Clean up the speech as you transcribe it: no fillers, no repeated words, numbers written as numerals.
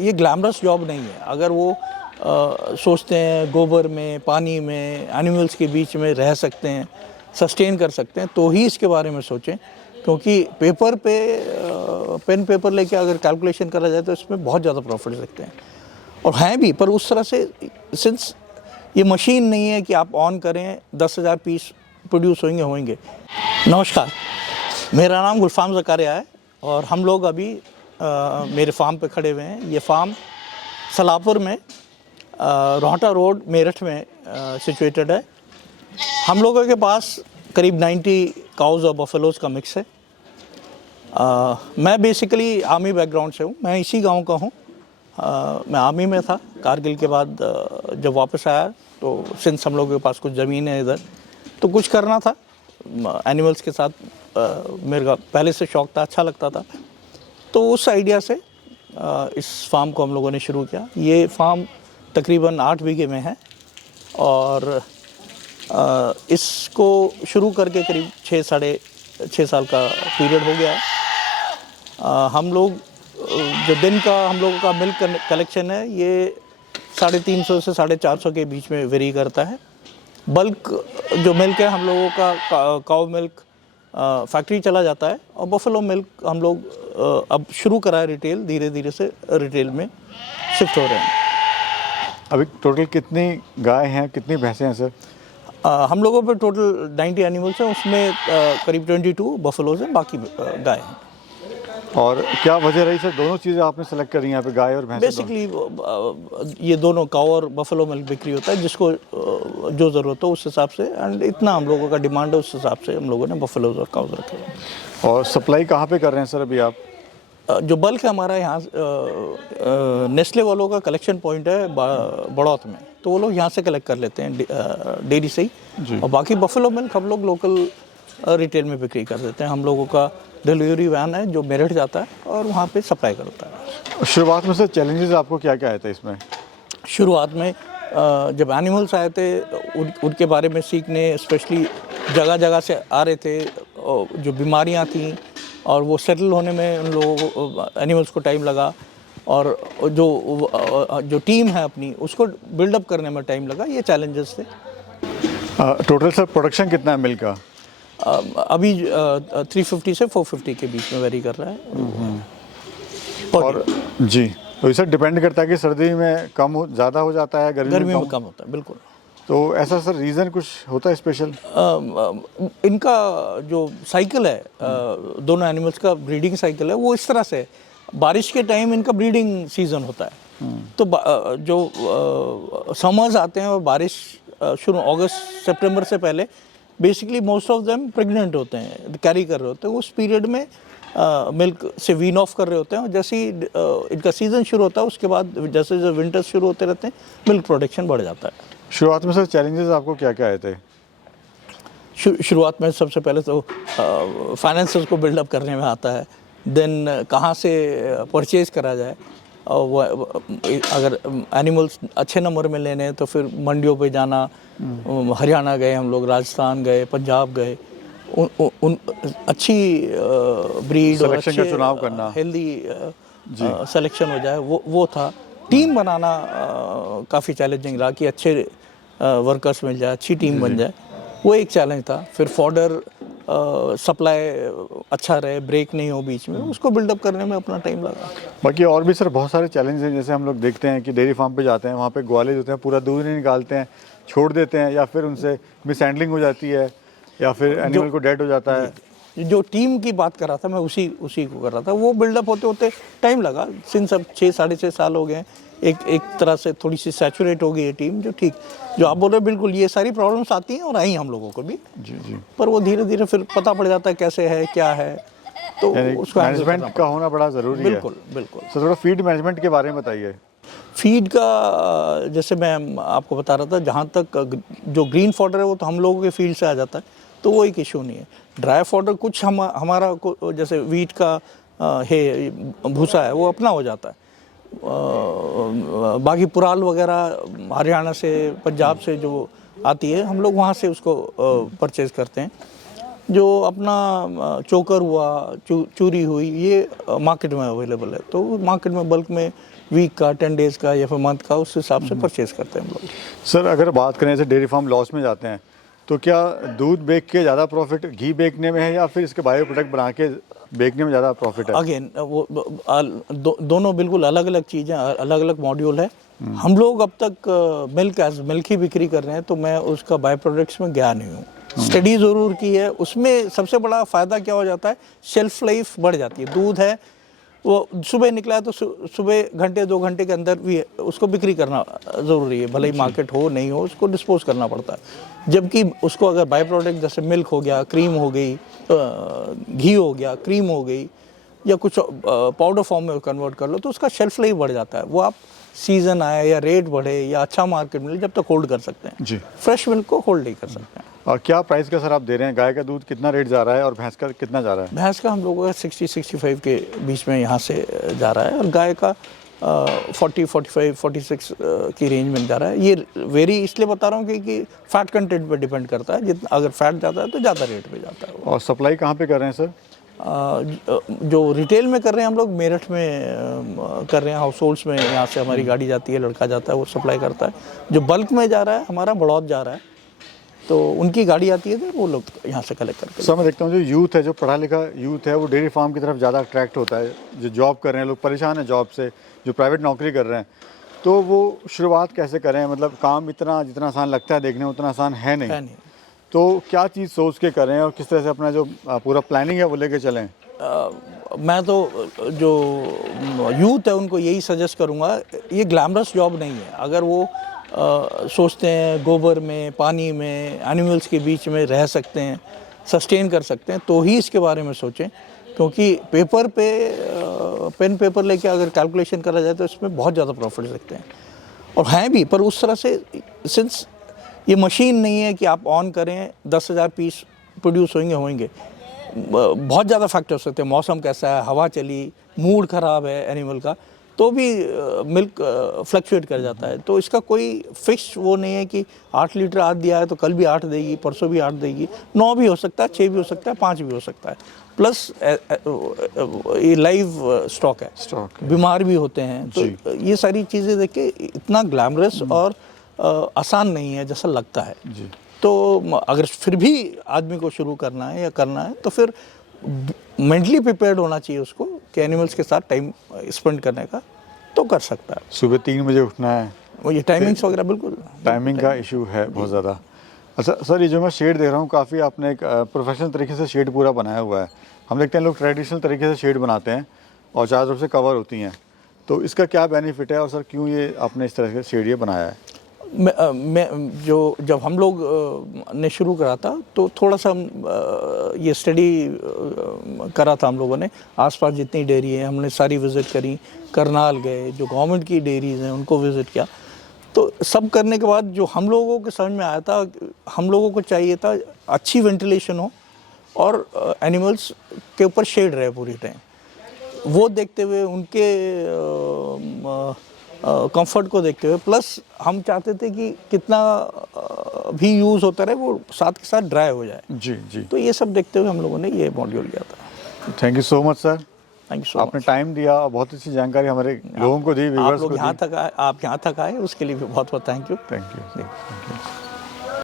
ये glamorous job नहीं है। अगर वो सोचते हैं गोबर में, पानी में, एनिमल्स के बीच में रह सकते हैं, सस्टेन कर सकते हैं, तो ही इसके बारे में सोचें। क्योंकि पेपर पे पेन पेपर लेके अगर कैलकुलेशन करा जाए तो इसमें बहुत ज़्यादा प्रॉफिट सकते हैं, और हैं भी, पर उस तरह से सिंस ये मशीन नहीं है कि आप ऑन करें 10,000 पीस प्रोड्यूस होंगे। नमस्कार, मेरा नाम गुलफाम ज़कारिया है और हम लोग अभी मेरे फार्म पे खड़े हुए हैं। ये फार्म सलापुर में रोहटा रोड मेरठ में सिचुएटेड है। हम लोगों के पास करीब 90 काउज और बफेलोज़ का मिक्स है। मैं बेसिकली आर्मी बैकग्राउंड से हूँ, मैं इसी गांव का हूँ। मैं आर्मी में था, कारगिल के बाद जब वापस आया तो सिंस हम लोगों के पास कुछ ज़मीन है इधर, तो कुछ करना था एनिमल्स के साथ। मेरे का पहले से शौक़ था, अच्छा लगता था, तो उस आइडिया से इस फार्म को हम लोगों ने शुरू किया। ये फार्म तकरीबन 8 बीघे में है और इसको शुरू करके करीब 6 साल का पीरियड हो गया है। हम लोग जो दिन का हम लोगों का मिल्क कलेक्शन है ये 350 से 450 के बीच में वेरी करता है। बल्क जो मिल्क है हम लोगों का काऊ मिल्क फैक्ट्री चला जाता है, और बफेलो मिल्क हम लोग अब शुरू करा है रिटेल, धीरे धीरे से रिटेल में शिफ्ट हो रहे हैं। अभी टोटल कितनी गाय हैं, कितनी भैंसें हैं सर? हम लोगों पे टोटल 90 एनिमल्स हैं, उसमें करीब 22 बफेलोज़ हैं, बाकी गाय हैं। और क्या वजह रही सर, दोनों चीज़ें आपने सेलेक्ट करी यहाँ पे, गाय और भैंस? बेसिकली ये दोनों काऊ और बफेलो मिल्क बिक्री होता है, जिसको जो ज़रूरत हो उस हिसाब से, एंड इतना हम लोगों का डिमांड है उस हिसाब से हम लोगों ने बफेलोज़ और काउज रखे हैं। और सप्लाई कहाँ पे कर रहे हैं सर अभी आप? जो बल्क है हमारा यहाँ नेस्ले वालों का कलेक्शन पॉइंट है बड़ौत में, तो वो लोग यहाँ से कलेक्ट कर लेते हैं डेयरी से ही, और बाकी बफेलो मिल्क हम लोग लोकल रिटेल में बिक्री कर देते हैं। हम लोगों का डिलीवरी वैन है जो मेरठ जाता है और वहाँ पे सप्लाई करता है। शुरुआत में सर चैलेंजेस आपको क्या क्या आए थे इसमें? शुरुआत में जब एनिमल्स आए थे उनके बारे में सीखने, स्पेशली जगह जगह से आ रहे थे, जो बीमारियाँ थीं और वो सेटल होने में उन लोगों एनिमल्स को टाइम लगा, और जो टीम है अपनी उसको बिल्डअप करने में टाइम लगा। ये चैलेंजेस थे। टोटल सर प्रोडक्शन कितना है मिल्क का? अभी 350 से 450 के बीच में वेरी कर रहा है। और जी, तो सर डिपेंड करता है कि सर्दी में कम ज़्यादा हो जाता है, गर्मी में कम होता है। बिल्कुल। तो ऐसा सर रीज़न कुछ होता है स्पेशल? इनका जो साइकिल है, दोनों एनिमल्स का ब्रीडिंग साइकिल है, वो इस तरह से बारिश के टाइम इनका ब्रीडिंग सीज़न होता है। तो जो समर्स आते हैं और बारिश शुरू अगस्त सितंबर से पहले basically most of them pregnant होते हैं, कैरी कर रहे होते हैं। उस पीरियड में मिल्क से वीन ऑफ कर रहे होते हैं, और जैसे ही इनका सीज़न शुरू होता है उसके बाद जैसे जैसे विंटर्स शुरू होते रहते हैं मिल्क प्रोडक्शन बढ़ जाता है। शुरुआत में सर चैलेंजेस आपको क्या क्या आए थे? शुरुआत में सबसे पहले तो फाइनेंसेस को बिल्डअप करने में आता है, देन कहाँ से परचेज़ करा जाए, और वो अगर एनिमल्स अच्छे नंबर में लेने हैं तो फिर मंडियों पे जाना। हरियाणा गए हम लोग, राजस्थान गए, पंजाब गए, उन अच्छी ब्रीड और अच्छे चुनाव करना, हेल्दी सिलेक्शन हो जाए, वो था। टीम बनाना काफ़ी चैलेंजिंग रहा कि अच्छे वर्कर्स मिल जाए, अच्छी टीम बन जाए, वो एक चैलेंज था। फिर फॉडर सप्लाई अच्छा रहे, ब्रेक नहीं हो बीच में, उसको बिल्डअप करने में अपना टाइम लगा। बाकी और भी सर बहुत सारे चैलेंज हैं, जैसे हम लोग देखते हैं कि डेयरी फार्म पे जाते हैं, वहाँ पे ग्वाले होते हैं, पूरा दूध नहीं निकालते हैं, छोड़ देते हैं, या फिर उनसे मिस हैंडलिंग हो जाती है, या फिर एनिमल को डेड हो जाता है। जो टीम की बात कर रहा था मैं, उसी को कर रहा था। वो बिल्डअप होते होते टाइम लगा, सिंस अब 6-6.5 साल हो गए। एक तरह से थोड़ी सी सैचुरेट हो गई है टीम। जो ठीक जो आप बोल रहे हैं, बिल्कुल ये सारी प्रॉब्लम्स आती हैं और आई हम लोगों को भी। जी। पर वो धीरे धीरे फिर पता पड़ जाता है कैसे है, क्या है, तो उसको मैनेजमेंट का होना बड़ा ज़रूरी है। बिल्कुल। तो थोड़ा फीड मैनेजमेंट के बारे में बताइए। फीड का जैसे मैं आपको बता रहा था, जहाँ तक जो ग्रीन फॉडर है वो तो हम लोगों के फील्ड से आ जाता है, तो वो एक इशू नहीं है। ड्राई फॉडर कुछ हमारा जैसे वीट का भूसा है वो अपना हो जाता है। बाकी पुराल वगैरह हरियाणा से, पंजाब से जो आती है, हम लोग वहाँ से उसको परचेज़ करते हैं। जो अपना चोकर हुआ, चूरी हुई, ये मार्केट में अवेलेबल है, तो मार्केट में बल्क में वीक का, 10 डेज़ का या फिर मंथ का, उस हिसाब से परचेज़ करते हैं हम लोग। सर अगर बात करें जैसे डेयरी फार्म लॉस में जाते हैं तो क्या दूध बेच के ज़्यादा प्रॉफिट घी बेचने में है या फिर इसके बायो प्रोडक्ट बना के बेचने में ज़्यादा प्रॉफिट है? अगेन दोनों बिल्कुल अलग अलग चीज़ें, अलग अलग मॉड्यूल है। हम लोग अब तक मिल्क ही बिक्री कर रहे हैं, तो मैं उसका बाय प्रोडक्ट्स में गया नहीं हूँ। स्टडी ज़रूर की है, उसमें सबसे बड़ा फ़ायदा क्या हो जाता है, शेल्फ लाइफ बढ़ जाती है। दूध है वो सुबह निकला है तो सुबह घंटे 2 घंटे के अंदर भी उसको बिक्री करना ज़रूरी है, भले ही मार्केट हो नहीं हो, उसको डिस्पोज करना पड़ता है। जबकि उसको अगर बाय प्रोडक्ट जैसे मिल्क हो गया, क्रीम हो गई, घी हो गया, क्रीम हो गई, या कुछ पाउडर फॉर्म में कन्वर्ट कर लो, तो उसका शेल्फ लाइफ बढ़ जाता है। वो आप सीज़न आए या रेट बढ़े या अच्छा मार्केट मिले, जब तक होल्ड कर सकते हैं जी। फ्रेश मिल्क को होल्ड नहीं कर सकते हैं। और क्या प्राइस का सर आप दे रहे हैं? गाय का दूध कितना रेट जा रहा है और भैंस का कितना जा रहा है? भैंस का हम लोगों का 60-65 के बीच में यहाँ से जा रहा है, और गाय का 40-45-46 की रेंज में जा रहा है। ये वेरी इसलिए बता रहा हूँ कि फैट कंटेंट पे डिपेंड करता है। जितना अगर फैट ज़्यादा है तो ज़्यादा रेट पे जाता है वो। और सप्लाई कहाँ पे कर रहे हैं सर? जो रिटेल में कर रहे हैं हम लोग, मेरठ में कर रहे हैं, हाउस होल्ड्स में। यहाँ से हमारी गाड़ी जाती है, लड़का जाता है, वो सप्लाई करता है। जो बल्क में जा रहा है हमारा बड़ौद जा रहा है, तो उनकी गाड़ी आती है, तो वो लोग यहाँ से कलेक्ट करके। सर मैं देखता हूँ जो यूथ है, जो पढ़ा लिखा यूथ है, वो डेयरी फार्म की तरफ ज़्यादा अट्रैक्ट होता है। जो जॉब कर रहे हैं, लोग परेशान हैं जॉब से, जो प्राइवेट नौकरी कर रहे हैं, तो वो शुरुआत कैसे करें? मतलब काम इतना जितना आसान लगता है देखने में, उतना आसान है नहीं। तो क्या चीज़ सोच के करें और किस तरह से अपना जो पूरा प्लानिंग है वो लेके चलें? मैं तो जो यूथ है उनको यही सजेस्ट करूँगा, ये ग्लैमरस जॉब नहीं है। अगर वो सोचते हैं गोबर में, पानी में, एनिमल्स के बीच में रह सकते हैं, सस्टेन कर सकते हैं, तो ही इसके बारे में सोचें। क्योंकि पेपर पे पेन पेपर लेके अगर कैलकुलेशन करा जाए तो इसमें बहुत ज़्यादा प्रॉफिट सकते हैं, और हैं भी। पर उस तरह से, सिंस ये मशीन नहीं है कि आप ऑन करें 10,000 पीस प्रोड्यूस होंगे। बहुत ज़्यादा फैक्टर्स होते हैं, मौसम कैसा है, हवा चली, मूड ख़राब है एनिमल का, तो भी मिल्क फ्लक्चुएट कर जाता है। तो इसका कोई फिक्स वो नहीं है कि 8 लीटर आज दिया है तो कल भी 8 देगी, परसों भी 8 देगी। 9 भी हो सकता है, 6 भी हो सकता है, 5 भी हो सकता है। प्लस ये लाइव स्टॉक है, बीमार भी होते हैं। तो ये सारी चीज़ें देख के इतना ग्लैमरस और आसान नहीं है जैसा लगता है जी। तो अगर फिर भी आदमी को शुरू करना है या करना है, तो फिर मेंटली प्रिपेयर्ड होना चाहिए उसको कि एनिमल्स के साथ टाइम स्पेंड करने का, तो कर सकता है। सुबह 3 बजे उठना है, वो ये टाइमिंग्स वगैरह बिल्कुल टाइमिंग का इशू है बहुत ज़्यादा। अच्छा सर, ये जो मैं शेड देख रहा हूँ, काफ़ी आपने एक प्रोफेशनल तरीके से शेड पूरा बनाया हुआ है। हम देखते हैं लोग ट्रेडिशनल तरीके से शेड बनाते हैं और चारों तरफ से कवर होती हैं, तो इसका क्या बेनिफिट है और सर क्यों ये आपने इस तरह से शेड ये बनाया है? मैं जब हम लोग ने शुरू करा था तो थोड़ा सा ये स्टडी करा था हम लोगों ने। आसपास जितनी डेयरी है हमने सारी विज़िट करी, करनाल गए, जो गवर्नमेंट की डेयरीज़ हैं उनको विज़िट किया। तो सब करने के बाद जो हम लोगों को समझ में आया था, हम लोगों को चाहिए था अच्छी वेंटिलेशन हो और एनिमल्स के ऊपर शेड रहे पूरी टाइम। वो देखते हुए उनके कंफर्ट को देखते हुए, प्लस हम चाहते थे कि कितना भी यूज़ होता रहे वो साथ के साथ ड्राई हो जाए। जी जी। तो ये सब देखते हुए हम लोगों ने ये मॉड्यूल लिया था। Thank you so much sir, thank you so आपने टाइम दिया और बहुत अच्छी जानकारी हमारे लोगों को दी, व्यूअर्स को दी। आप यहाँ तक आए उसके लिए भी बहुत बहुत थैंक यू। Thank you.